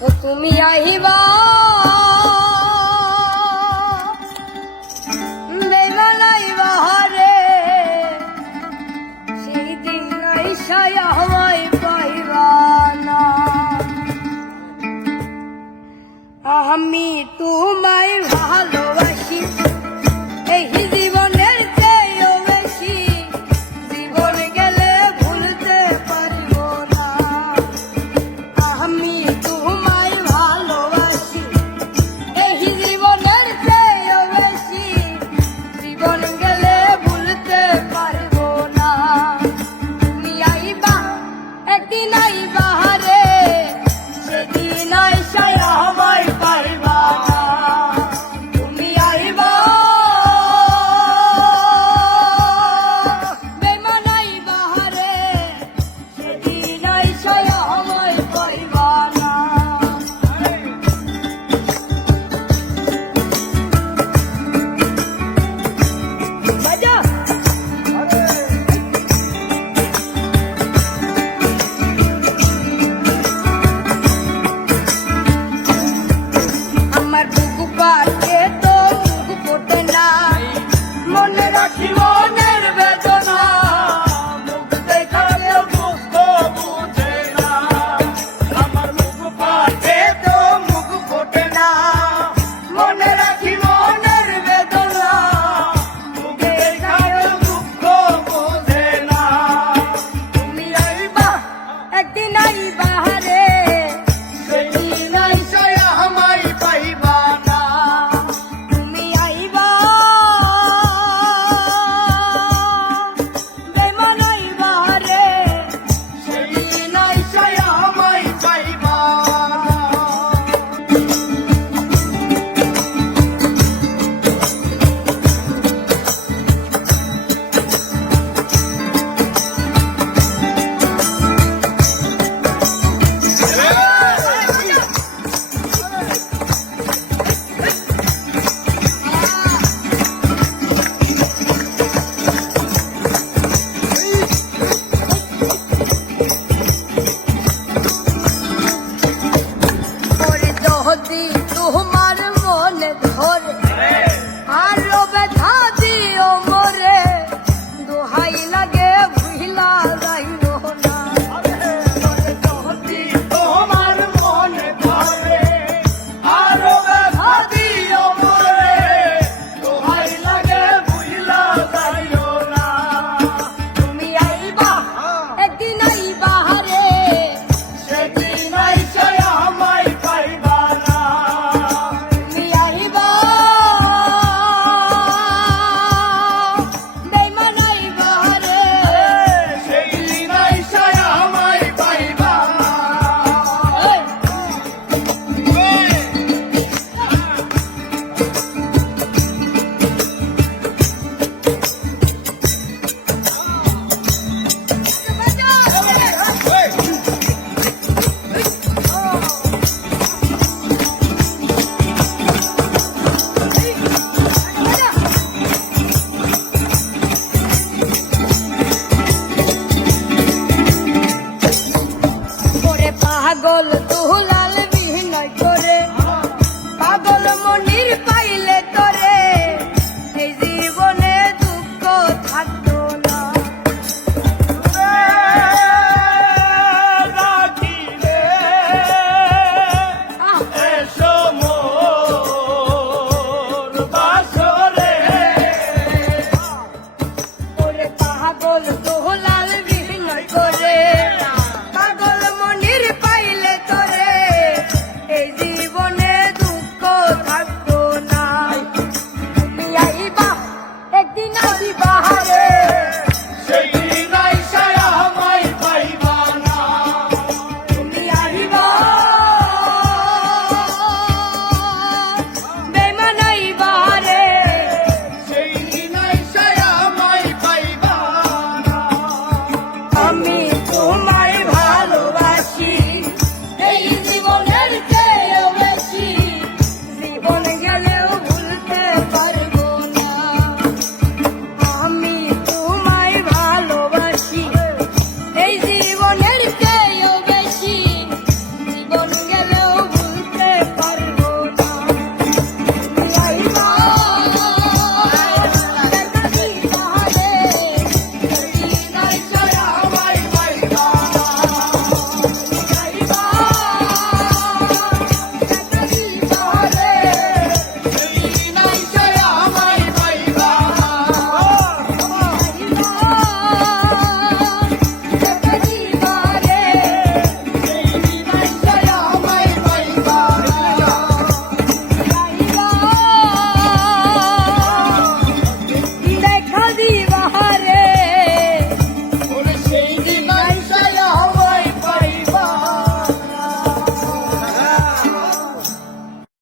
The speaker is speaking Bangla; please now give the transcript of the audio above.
ও তুমি আহিবা বেমানাইবা রে সেই দিন আইসায় আমায় পাইবা না আমি তোমায় ভালোবাসি এই জীবনের চেয়েও বেশি জীবন গেলে ভুলতে পারবো না আমি তোমায় ভালোবাসি এই জীবনের চেয়েও বেশি জীবন গেলে ভুলতে পারবো না তুমি আইবা একদিন আইবা রে সেদিন আইসায় আমায় পাইবা না তুমি আইবা বেমানাইবা রে সেদিন আইসায় আমায় পাইবা না বাজা আমার বুকু পাতে তো বুকু ফোটে না মনে রাখি মনের বেদনা মুখ দেখালে বুঝ বুঝে না আমার বুকু পাতে তো মুখ ফোটে না মনে রাখি মনের বেদনা মুখ দেখালে দুঃখ বুঝে না তুমি আইবা একদিন আইবা রে সেদিন আইসায় আমায় পাইবা না তুমি আইবা বেমানাইবা রে সেদিন আইসায় আমায় পাইবা না ওরে যদি তোমার মনে ধরে আরো ব্যথা দিও মোরে দোহাই লাগে ভুইলা যাইও না ওরে যদি তোমার মনে ধরে আরো ব্যথা দিও মোরে দোহাই লাগে ভুইলা যাইও না তুমি আইবা একদিন আইবা রে সেদিন আইসায় আমায় পাইবা না তুমি আইবা বেমানাইবা রে সেদিন আইসায় আমায় পাইবা না ওরে পাগল তুলা